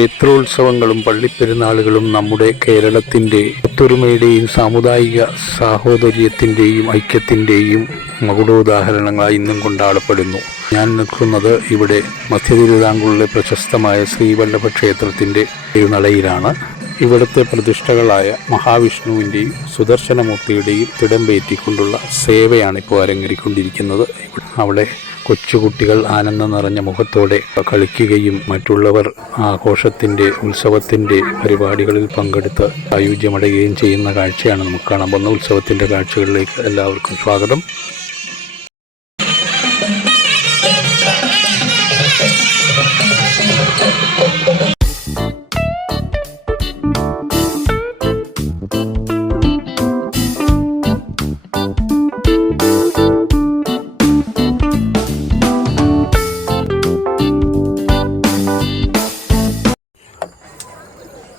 ക്ഷേത്രോത്സവങ്ങളും പള്ളിപ്പെരുന്നാളുകളും നമ്മുടെ കേരളത്തിൻ്റെ ഒത്തൊരുമയുടെയും സാമുദായിക സാഹോദര്യത്തിൻ്റെയും ഐക്യത്തിൻ്റെയും മകുടോദാഹരണങ്ങളായി ഇന്നും കൊണ്ടാടപ്പെടുന്നു. ഞാൻ നിൽക്കുന്നത് ഇവിടെ മധ്യ തിരുവിതാംകൂറിലെ പ്രശസ്തമായ ശ്രീവല്ലഭ ക്ഷേത്രത്തിൻ്റെ നടയിലാണ്. ഇവിടുത്തെ പ്രതിഷ്ഠകളായ മഹാവിഷ്ണുവിൻ്റെയും സുദർശനമൂർത്തിയുടെയും തിടമ്പേറ്റിക്കൊണ്ടുള്ള സേവയാണിപ്പോൾ അരങ്ങേറിക്കൊണ്ടിരിക്കുന്നത്. അവിടെ കൊച്ചുകുട്ടികൾ ആനന്ദം നിറഞ്ഞ മുഖത്തോടെ കളിക്കുകയും മറ്റുള്ളവർ ആഘോഷത്തിൻ്റെ ഉത്സവത്തിൻ്റെ പരിപാടികളിൽ പങ്കെടുത്ത് സായുജ്യമടയുകയും ചെയ്യുന്ന കാഴ്ചയാണ് നമുക്ക് കാണാൻ പോകുന്ന. ഉത്സവത്തിൻ്റെ കാഴ്ചകളിലേക്ക് എല്ലാവർക്കും സ്വാഗതം.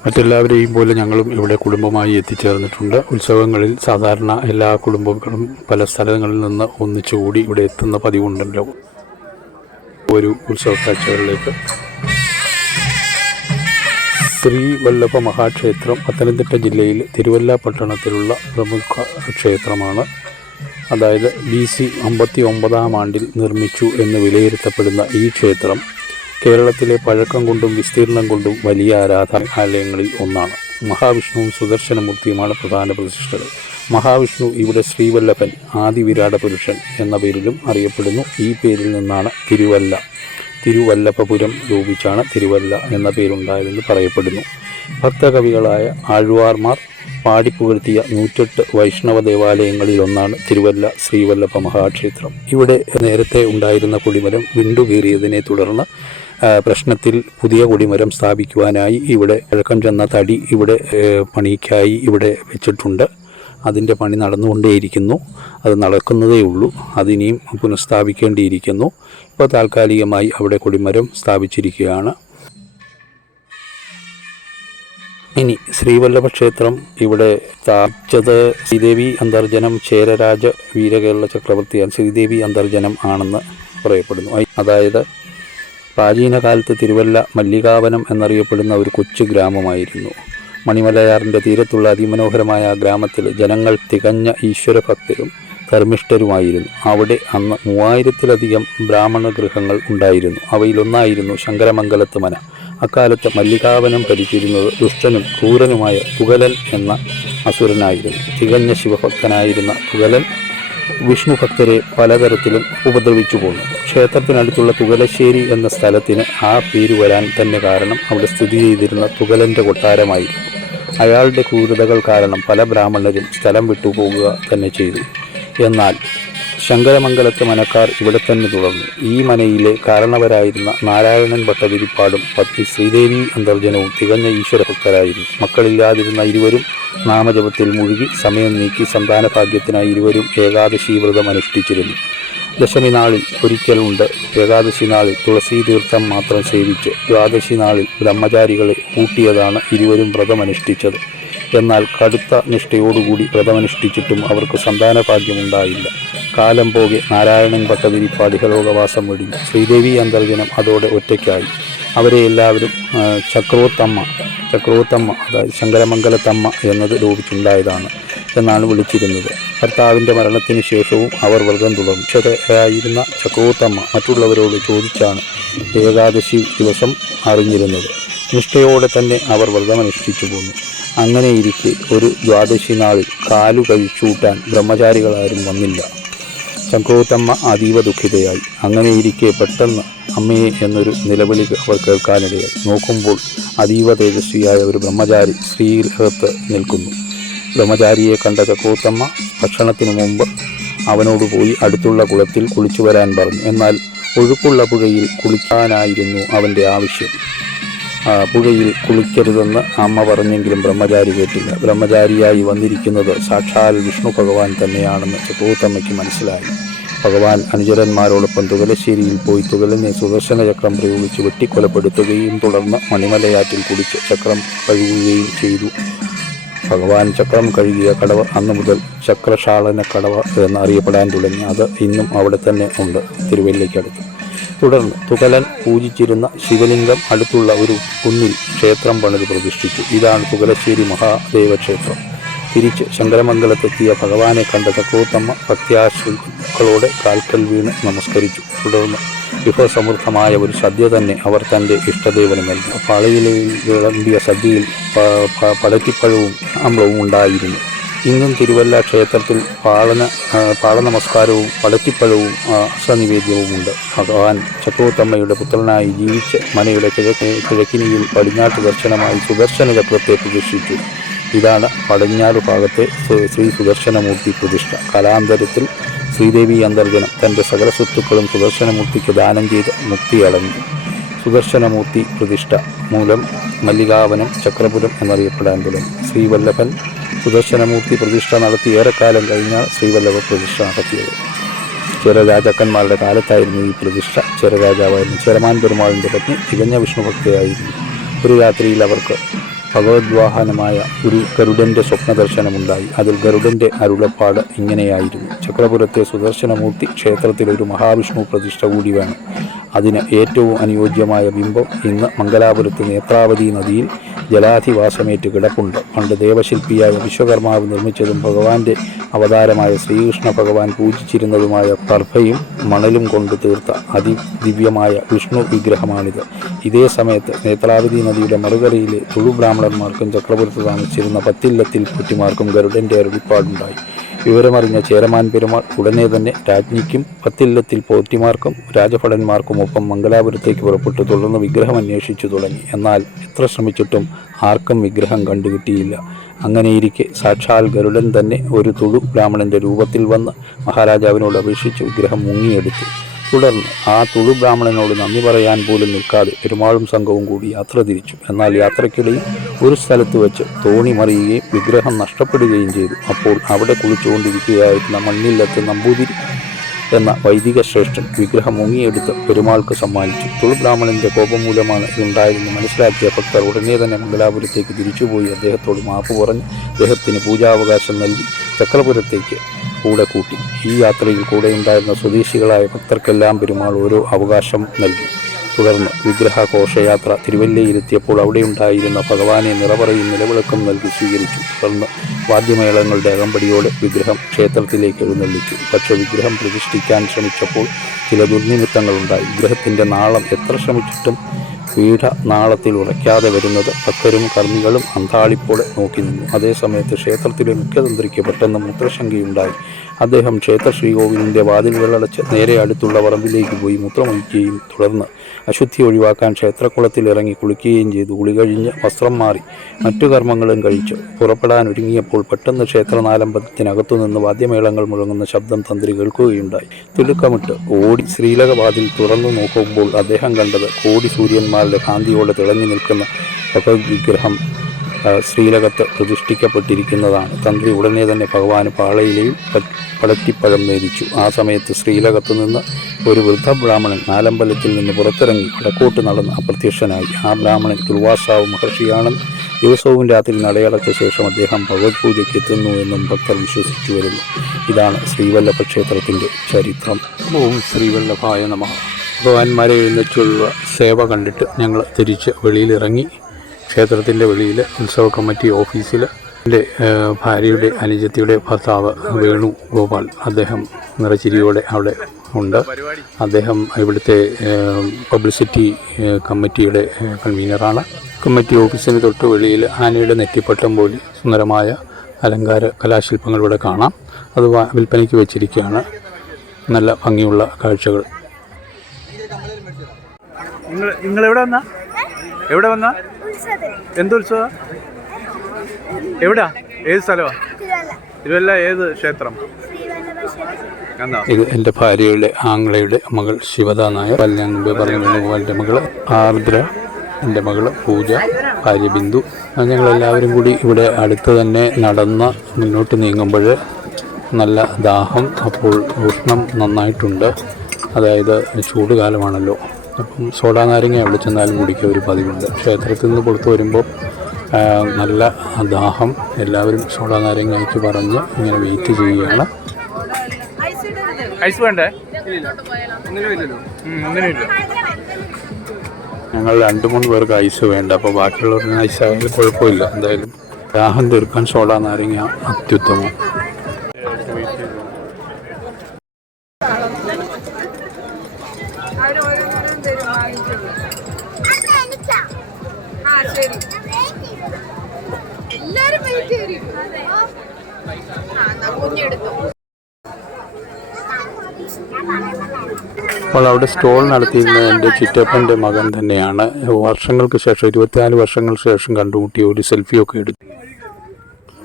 മറ്റെല്ലാവരെയും പോലെ ഞങ്ങളും ഇവിടെ കുടുംബമായി എത്തിച്ചേർന്നിട്ടുണ്ട്. ഉത്സവങ്ങളിൽ സാധാരണ എല്ലാ കുടുംബങ്ങളും പല സ്ഥലങ്ങളിൽ നിന്ന് ഒന്നിച്ചുകൂടി ഇവിടെ എത്തുന്ന പതിവുണ്ടല്ലോ. ഒരു ഉത്സവ കാഴ്ചകളിലേക്ക് ശ്രീവല്ലഭ മഹാക്ഷേത്രം പത്തനംതിട്ട ജില്ലയിൽ തിരുവല്ല പട്ടണത്തിലുള്ള പ്രമുഖ ക്ഷേത്രമാണ്. അതായത് BC 59 ആണ്ടിൽ നിർമ്മിച്ചു എന്ന് വിലയിരുത്തപ്പെടുന്ന ഈ ക്ഷേത്രം കേരളത്തിലെ പഴക്കം കൊണ്ടും വിസ്തീർണം കൊണ്ടും വലിയ ആരാധനാലയങ്ങളിൽ ഒന്നാണ്. മഹാവിഷ്ണുവും സുദർശനമൂർത്തിയുമാണ് പ്രധാന പ്രതിഷ്ഠകൾ. മഹാവിഷ്ണു ഇവിടെ ശ്രീവല്ലഭൻ ആദിവിരാട പുരുഷൻ എന്ന പേരിലും അറിയപ്പെടുന്നു. ഈ പേരിൽ നിന്നാണ് തിരുവല്ലഭപുരം രൂപിച്ചാണ് തിരുവല്ല എന്ന പേരുണ്ടായതെന്ന് പറയപ്പെടുന്നു. ഭക്തകവികളായ ആഴ്വാർമാർ പാടിപ്പുകഴ്ത്തിയ 108 വൈഷ്ണവ ദേവാലയങ്ങളിലൊന്നാണ് തിരുവല്ല ശ്രീവല്ലഭ മഹാക്ഷേത്രം. ഇവിടെ നേരത്തെ ഉണ്ടായിരുന്ന കൊടിമരം വിണ്ടുകീറിയതിനെ തുടർന്ന് പ്രശ്നത്തിൽ പുതിയ കൊടിമരം സ്ഥാപിക്കുവാനായി ഇവിടെ പഴക്കം ചെന്ന തടി ഇവിടെ പണിക്കായി ഇവിടെ വെച്ചിട്ടുണ്ട്. അതിൻ്റെ പണി നടന്നുകൊണ്ടേയിരിക്കുന്നു. അത് നടക്കുന്നതേ ഉള്ളൂ. അതിനിയും പുനഃസ്ഥാപിക്കേണ്ടിയിരിക്കുന്നു. ഇപ്പോൾ താൽക്കാലികമായി അവിടെ കൊടിമരം സ്ഥാപിച്ചിരിക്കുകയാണ്. ഇനി ശ്രീവല്ലഭ ക്ഷേത്രം ഇവിടെ സ്ഥാപിച്ചത് ശ്രീദേവി അന്തർജനം ചേരരാജ വീരകേരള ചക്രവർത്തിയാണ് ശ്രീദേവി അന്തർജനം ആണെന്ന് പറയപ്പെടുന്നു. അതായത് പ്രാചീന കാലത്ത് തിരുവല്ല മല്ലികാവനം എന്നറിയപ്പെടുന്ന ഒരു കൊച്ചു ഗ്രാമമായിരുന്നു. മണിമലയാറിൻ്റെ തീരത്തുള്ള അതിമനോഹരമായ ആ ഗ്രാമത്തിൽ ജനങ്ങൾ തികഞ്ഞ ഈശ്വരഭക്തരും ധർമ്മിഷ്ഠരുമായിരുന്നു. അവിടെ അന്ന് 3000-ലധികം ബ്രാഹ്മണ ഗൃഹങ്ങൾ ഉണ്ടായിരുന്നു. അവയിലൊന്നായിരുന്നു ശങ്കരമംഗലത്ത് മന. അക്കാലത്ത് മല്ലികാവനം ഭരിച്ചിരുന്നത് ദുഷ്ടനും ക്രൂരനുമായ തുകലൻ എന്ന അസുരനായിരുന്നു. തികഞ്ഞ ശിവഭക്തനായിരുന്ന തുകലൻ വിഷ്ണു ഭക്തരെ പലതരത്തിലും ഉപദ്രവിച്ചു പോന്നു. ക്ഷേത്രത്തിനടുത്തുള്ള തുകലശ്ശേരി എന്ന സ്ഥലത്തിന് ആ പേര് വരാൻ തന്നെ കാരണം അവിടെ സ്ഥിതി ചെയ്തിരുന്ന തുകലൻ്റെ കൊട്ടാരമായിരുന്നു. അയാളുടെ ക്രൂരതകൾ കാരണം പല ബ്രാഹ്മണരും സ്ഥലം വിട്ടുപോകുക തന്നെ ചെയ്തു. എന്നാൽ ശങ്കരമംഗലത്ത് മനക്കാർ ഇവിടെ തന്നെ തുടർന്നു. ഈ മനയിലെ കാരണവരായിരുന്ന നാരായണൻ ഭട്ടതിരിപ്പാടും പത്നി ശ്രീദേവി അന്തർജനവും തികഞ്ഞ ഈശ്വരഭക്തരായിരുന്നു. മക്കളില്ലാതിരുന്ന ഇരുവരും നാമജപത്തിൽ മുഴുകി സമയം നീക്കി സന്താനഭാഗ്യത്തിനായി ഇരുവരും ഏകാദശി വ്രതം അനുഷ്ഠിച്ചിരുന്നു. ദശമി നാളിൽ ഒരിക്കലുണ്ട് ഏകാദശി നാളിൽ തുളസീ തീർത്ഥം മാത്രം സേവിച്ച് ദ്വാദശി നാളിൽ ബ്രഹ്മചാരികളെ കൂട്ടിയതാണ് ഇരുവരും വ്രതമനുഷ്ഠിച്ചത്. എന്നാൽ കടുത്ത നിഷ്ഠയോടുകൂടി വ്രതമനുഷ്ഠിച്ചിട്ടും അവർക്ക് സന്താനഭാഗ്യമുണ്ടായില്ല. കാലം പോകെ നാരായണൻ ഭട്ടതിരിപ്പാട് ഇഹലോകവാസം വെടിഞ്ഞു. ശ്രീദേവി അന്തർജനം അതോടെ ഒറ്റയ്ക്കായി. അവരെ എല്ലാവരും ചക്രോത്തമ്മ അതായത് ശങ്കരമംഗലത്തമ്മ എന്നത് രൂപിച്ചുണ്ടായതാണ് എന്നാണ് വിളിച്ചിരുന്നത്. ഭർത്താവിൻ്റെ മരണത്തിന് ശേഷവും അവർ വ്രതം തുടർന്നു. അക്ഷരയായിരുന്ന ചക്രോത്തമ്മ മറ്റുള്ളവരോട് ചോദിച്ചാണ് ഏകാദശി ദിവസം അറിഞ്ഞിരുന്നത്. നിഷ്ഠയോടെ തന്നെ അവർ വ്രതമനുഷ്ഠിച്ചു പോന്നു. അങ്ങനെയിരിക്കെ ഒരു ദ്വാദശി നാളിൽ കാലു കഴിച്ചൂട്ടാൻ ബ്രഹ്മചാരികളാരും വന്നില്ല. ചക്രോത്തമ്മ അതീവ ദുഃഖിതയായി. അങ്ങനെയിരിക്കെ പെട്ടെന്ന് അമ്മയെ എന്നൊരു നിലവിളി അവർ കേൾക്കാനിടയായി. നോക്കുമ്പോൾ അതീവ തേജസ്വിയായ ഒരു ബ്രഹ്മചാരി ശ്രീഗൃഹത്ത് നിൽക്കുന്നു. ബ്രഹ്മചാരിയെ കണ്ട ചക്രോത്തമ്മ ഭക്ഷണത്തിനു മുമ്പ് അവനോട് പോയി അടുത്തുള്ള കുളത്തിൽ കുളിച്ചു വരാൻ പറഞ്ഞു. എന്നാൽ ഒഴുക്കുള്ള പുഴയിൽ കുളിക്കാനായിരുന്നു അവൻ്റെ ആവശ്യം. പുഴയിൽ കുളിക്കരുതെന്ന് അമ്മ പറഞ്ഞെങ്കിലും ബ്രഹ്മചാരി കേട്ടില്ല. ബ്രഹ്മചാരിയായി വന്നിരിക്കുന്നത് സാക്ഷാൽ വിഷ്ണു ഭഗവാൻ തന്നെയാണെന്ന് ചക്രോത്തമ്മയ്ക്ക് മനസ്സിലായി. ഭഗവാൻ അനുചരന്മാരോടൊപ്പം തുകലശ്ശേരിയിൽ പോയി തുകലനെ സുദർശന ചക്രം പ്രയോഗിച്ച് വെട്ടിക്കൊലപ്പെടുത്തുകയും തുടർന്ന് മണിമലയാറ്റിൽ കുടിച്ച് ചക്രം കഴുകുകയും ചെയ്തു. ഭഗവാൻ ചക്രം കഴുകിയ കടവ് അന്നു മുതൽ ചക്രശാളന കടവ് എന്നറിയപ്പെടാൻ തുടങ്ങി. അത് ഇന്നും അവിടെ തന്നെ ഉണ്ട്, തിരുവല്ലയ്ക്കടുത്ത്. തുടർന്ന് തുകലൻ പൂജിച്ചിരുന്ന ശിവലിംഗം അടുത്തുള്ള ഒരു കുന്നിൽ ക്ഷേത്രം പണിത് പ്രതിഷ്ഠിച്ചു. ഇതാണ് തുകലശ്ശേരി മഹാദേവ ക്ഷേത്രം. തിരിച്ച് ശങ്കരമംഗലത്തെത്തിയ ഭഗവാനെ കണ്ട ചക്രവർത്തമ്മ ഭക്ത്യാശ്രുക്കളോടെ കാൽക്കൽ വീണ് നമസ്കരിച്ചു. തുടർന്ന് വിഭവസമൃദ്ധമായ ഒരു സദ്യ തന്നെ അവർ തൻ്റെ ഇഷ്ടദേവന് നൽകി. പാളയിൽ വിളമ്പിയ സദ്യയിൽ പടറ്റിപ്പഴവും അമ്ലവും ഉണ്ടായിരുന്നു. ഇന്നും തിരുവല്ല ക്ഷേത്രത്തിൽ പാള നമസ്കാരവും പടറ്റിപ്പഴവും അസനിവേദ്യവുമുണ്ട്. ഭഗവാൻ ചക്രവർത്തമ്മയുടെ പുത്രനായി ജീവിച്ച് മനയുടെ കിഴക്കിനിയിൽ പടിഞ്ഞാട്ട് ദർശനമായി സുദർശന ചക്രത്തെ പ്രതിഷ്ഠിച്ചു. ഇതാണ് പടിഞ്ഞാറ് ഭാഗത്തെ ശ്രീ സുദർശനമൂർത്തി പ്രതിഷ്ഠ. കാലാന്തരത്തിൽ ശ്രീദേവി അന്തർജനം തൻ്റെ സകല സ്വത്തുക്കളും സുദർശനമൂർത്തിക്ക് ദാനം ചെയ്ത് മുക്തിയടഞ്ഞു. സുദർശനമൂർത്തി പ്രതിഷ്ഠ മൂലം മല്ലികാവനം ചക്രപുരം എന്നറിയപ്പെടാൻ തുടങ്ങി. ശ്രീവല്ലഭൻ സുദർശനമൂർത്തി പ്രതിഷ്ഠ നടത്തി ഏറെക്കാലം കഴിഞ്ഞാൽ ശ്രീവല്ലഭ പ്രതിഷ്ഠ നടത്തിയത്. ചേര രാജാക്കന്മാരുടെ കാലത്തായിരുന്നു ഈ പ്രതിഷ്ഠ. ചേര രാജാവായിരുന്നു ചേരമാൻ പെരുമാളിൻ്റെ പത്നി തികഞ്ഞ വിഷ്ണുഭക്തയായിരുന്നു. ഒരു രാത്രിയിൽ അവർക്ക് ഭഗവദ്വാഹനമായ ഒരു ഗരുഡൻ്റെ സ്വപ്നദർശനമുണ്ടായി. അതിൽ ഗരുഡൻ്റെ അരുളപ്പാട് ഇങ്ങനെയായിരുന്നു: ചക്രപുരത്തെ സുദർശനമൂർത്തി ക്ഷേത്രത്തിൽ ഒരു മഹാവിഷ്ണു പ്രതിഷ്ഠ കൂടി വേണം. അതിന് ഏറ്റവും അനുയോജ്യമായ ബിംബം ഇന്ന് മംഗലാപുരത്ത് നേത്രാവതി നദിയിൽ ജലാധിവാസമേറ്റ് കിടപ്പുണ്ട്. പണ്ട് ദേവശില്പിയായ വിശ്വകർമാവ് നിർമ്മിച്ചതും ഭഗവാന്റെ അവതാരമായ ശ്രീകൃഷ്ണ ഭഗവാൻ പൂജിച്ചിരുന്നതുമായ ദർഭയും മണലും കൊണ്ട് തീർത്ത അതിദിവ്യമായ വിഷ്ണു വിഗ്രഹമാണിത്. ഇതേ സമയത്ത് നേത്രാവതി നദിയുടെ മറുകരയിലെ തുളു ബ്രാഹ്മണന്മാർക്കും ചക്രപുരത്ത് താമസിച്ചിരുന്ന പത്തില്ലത്തിൽ പുറ്റിമാർക്കും ഗരുഡൻ്റെ അരുളിപ്പാടുണ്ടായി. വിവരമറിഞ്ഞ ചേരമാൻ പെരുമാൾ ഉടനെ തന്നെ രാജ്ഞിക്കും പത്തില്ലത്തിൽ പോറ്റിമാർക്കും രാജഭടന്മാർക്കുമൊപ്പം മംഗലാപുരത്തേക്ക് പുറപ്പെട്ടു. തുടർന്ന് വിഗ്രഹം അന്വേഷിച്ചു തുടങ്ങി. എന്നാൽ എത്ര ശ്രമിച്ചിട്ടും ആർക്കും വിഗ്രഹം കണ്ടുകിട്ടിയില്ല. അങ്ങനെയിരിക്കെ സാക്ഷാൽ ഗരുഡൻ തന്നെ ഒരു തുളു ബ്രാഹ്മണൻ്റെ രൂപത്തിൽ വന്ന് മഹാരാജാവിനോട് അപേക്ഷിച്ച് വിഗ്രഹം മുങ്ങിയെടുത്തു. തുടർന്ന് ആ തുളു ബ്രാഹ്മണനോട് നന്ദി പറയാൻ പോലും നിൽക്കാതെ പെരുമാളും സംഘവും കൂടി യാത്ര തിരിച്ചു. എന്നാൽ യാത്രയ്ക്കിടയിൽ ഒരു സ്ഥലത്ത് വെച്ച് തോണി മറിയുകയും വിഗ്രഹം നഷ്ടപ്പെടുകയും ചെയ്തു. അപ്പോൾ അവിടെ കുളിച്ചുകൊണ്ടിരിക്കുകയായിരുന്ന മണ്ണില്ലത്ത് നമ്പൂതിരി എന്ന വൈദിക ശ്രേഷ്ഠൻ വിഗ്രഹം മുങ്ങിയെടുത്ത് പെരുമാൾക്ക് സമ്മാനിച്ചു. തുളു ബ്രാഹ്മണൻ്റെ കോപം മൂലമാണ് ഇതുണ്ടായതെന്ന് മനസ്സിലാക്കിയ ഭക്തർ ഉടനെ തന്നെ മംഗലാപുരത്തേക്ക് തിരിച്ചുപോയി അദ്ദേഹത്തോട് മാപ്പ് പറഞ്ഞ് അദ്ദേഹത്തിന് പൂജാവകാശം നൽകി ചക്രപുരത്തേക്ക് കൂടെ കൂട്ടി. ഈ യാത്രയിൽ കൂടെയുണ്ടായിരുന്ന സ്വദേശികളായ ഭക്തർക്കെല്ലാം പെരുമാൾ ഓരോ അവകാശം നൽകി. തുടർന്ന് വിഗ്രഹഘോഷയാത്ര തിരുവല്ലയിലെത്തിയപ്പോൾ അവിടെയുണ്ടായിരുന്ന ഭഗവാനെ നിറപറയും നിലവിളക്കം നൽകി സ്വീകരിച്ചു. തുടർന്ന് വാദ്യമേളങ്ങളുടെ അകമ്പടിയോടെ വിഗ്രഹം ക്ഷേത്രത്തിലേക്ക് എഴുന്നള്ളിച്ചു. പക്ഷേ വിഗ്രഹം പ്രതിഷ്ഠിക്കാൻ ശ്രമിച്ചപ്പോൾ ചില ദുർനിമിത്തങ്ങളുണ്ടായി. വിഗ്രഹത്തിൻ്റെ നാളം എത്ര ശ്രമിച്ചിട്ടും പീഠനാളത്തിൽ ഉറയ്ക്കാതെ വരുന്നത് ഭക്തരും കർമ്മികളും അന്താളിപ്പോടെ നോക്കി നിന്നു. അതേസമയത്ത് ക്ഷേത്രത്തിലെ മുഖ്യതന്ത്രിക്ക് പെട്ടെന്ന് മൂത്രശങ്കയുണ്ടായി. അദ്ദേഹം ക്ഷേത്ര ശ്രീകോവിലിൻ്റെ വാതിലുകളടച്ച് നേരെ അടുത്തുള്ള പറമ്പിലേക്ക് പോയി മൂത്രമൊഴിക്കുകയും തുടർന്ന് അശുദ്ധി ഒഴിവാക്കാൻ ക്ഷേത്രക്കുളത്തിൽ ഇറങ്ങി കുളിക്കുകയും ചെയ്തു. കുളി കഴിഞ്ഞ് വസ്ത്രം മാറി മറ്റു കർമ്മങ്ങളും കഴിച്ച് പുറപ്പെടാൻ ഒരുങ്ങിയപ്പോൾ പെട്ടെന്ന് ക്ഷേത്രനാലമ്പലത്തിനകത്തു നിന്ന് വാദ്യമേളങ്ങൾ മുഴങ്ങുന്ന ശബ്ദം തന്ത്രി കേൾക്കുകയുണ്ടായി. തിടുക്കമിട്ട് ഓടി ശ്രീലകവാതിൽ തുറന്നു നോക്കുമ്പോൾ അദ്ദേഹം കണ്ടത് കോടി സൂര്യന്മാരുടെ കാന്തിയോടെ തിളങ്ങി നിൽക്കുന്ന ഭഗവത് വിഗ്രഹം ശ്രീലകത്ത് പ്രതിഷ്ഠിക്കപ്പെട്ടിരിക്കുന്നതാണ്. തന്ത്രി ഉടനെ തന്നെ ഭഗവാന് പാളയിലെയും പടറ്റിപ്പഴം നേദിച്ചു. ആ സമയത്ത് ശ്രീലകത്ത് നിന്ന് ഒരു വൃദ്ധബ്രാഹ്മണൻ നാലമ്പലത്തിൽ നിന്ന് പുറത്തിറങ്ങി വടക്കോട്ട് നടന്ന് അപ്രത്യക്ഷനായി. ആ ബ്രാഹ്മണൻ ദുർവാസാവ് മഹർഷിയാണെന്ന് ദിവസവും രാത്രി നടയടച്ച ശേഷം അദ്ദേഹം ഭഗവത് പൂജയ്ക്ക് എത്തുന്നു എന്നും ഭക്തർ വിശ്വസിച്ചു വരുന്നു. ഇതാണ് ശ്രീവല്ലഭ ക്ഷേത്രത്തിൻ്റെ ചരിത്രം. ഓം ശ്രീവല്ലഭായ നമഃ. ഭഗവാന്മാരെ എഴുന്നേറ്റുള്ള സേവ കണ്ടിട്ട് ഞങ്ങൾ തിരിച്ച് വെളിയിലിറങ്ങി. ക്ഷേത്രത്തിൻ്റെ വെളിയിൽ ഉത്സവ കമ്മിറ്റി ഓഫീസിൽ എൻ്റെ ഭാര്യയുടെ അനുജത്തിയുടെ ഭർത്താവ് വേണു ഗോപാൽ, അദ്ദേഹം നിറച്ചിരിയോടെ അവിടെ ഉണ്ട്. അദ്ദേഹം ഇവിടുത്തെ പബ്ലിസിറ്റി കമ്മിറ്റിയുടെ കൺവീനറാണ്. കമ്മിറ്റി ഓഫീസിന് തൊട്ട് വെളിയിൽ ആനയുടെ നെറ്റിപ്പട്ടം പോലെ സുന്ദരമായ അലങ്കാര കലാശില്പങ്ങൾ ഇവിടെ കാണാം. അത് വിൽപ്പനയ്ക്ക് വെച്ചിരിക്കുകയാണ്. നല്ല ഭംഗിയുള്ള കാഴ്ചകൾ. നിങ്ങൾ എവിടെ വന്നാ എന്തുത്സവ? എവിടാ? ഏത് സ്ഥലമാ? തിരുവല്ല. ഏത് ക്ഷേത്രം? ഇത് എൻ്റെ ഭാര്യയുടെ ആങ്ങളയുടെ മകൾ ശിവദ നായർ, ഞാൻ മുമ്പേ പറഞ്ഞ മകൾ ആർദ്ര, എൻ്റെ മകൾ പൂജ, ഭാര്യ ബിന്ദു. ഞങ്ങളെല്ലാവരും കൂടി ഇവിടെ അടുത്ത് തന്നെ നടന്ന് മുന്നോട്ട് നീങ്ങുമ്പോൾ നല്ല ദാഹം. അപ്പോൾ ഉഷ്ണം നന്നായിട്ടുണ്ട്. അതായത് ചൂട് കാലമാണല്ലോ. അപ്പം സോഡാ നാരങ്ങ എവിടെ ചെന്നാലും കുടിക്കുക ഒരു പതിവുണ്ട്. ക്ഷേത്രത്തിൽ നിന്ന് പുറത്ത് വരുമ്പോൾ നല്ല ദാഹം. എല്ലാവരും സോഡാ നാരങ്ങയ്ക്ക് പറഞ്ഞ് ഇങ്ങനെ വെയിറ്റ് ചെയ്യുകയാണ്. ഐസ് വേണ്ടേ? അങ്ങനെയില്ല. ഞങ്ങൾ 2-3 പേർക്ക് ഐസ് വേണ്ട, അപ്പോൾ ബാക്കിയുള്ളവർക്ക് ഐസ് ആയാലും കുഴപ്പമില്ല. എന്തായാലും ദാഹം തീർക്കാൻ സോഡ നാരങ്ങ അത്യുത്തമം. അപ്പോൾ അവിടെ സ്റ്റോൾ നടത്തിയിരുന്നത് എൻ്റെ ചിറ്റപ്പൻ്റെ മകൻ തന്നെയാണ്. വർഷങ്ങൾക്ക് ശേഷം 24 വർഷങ്ങൾക്ക് ശേഷം കണ്ടുമുട്ടിയ ഒരു സെൽഫിയൊക്കെ എടുത്തു.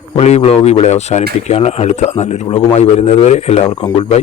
അപ്പോൾ ഈ വ്ളോഗ് ഇവിടെ അവസാനിപ്പിക്കുകയാണ്. അടുത്ത നല്ലൊരു വ്ളോഗുമായി വരുന്നതുവരെ എല്ലാവർക്കും ഗുഡ് ബൈ.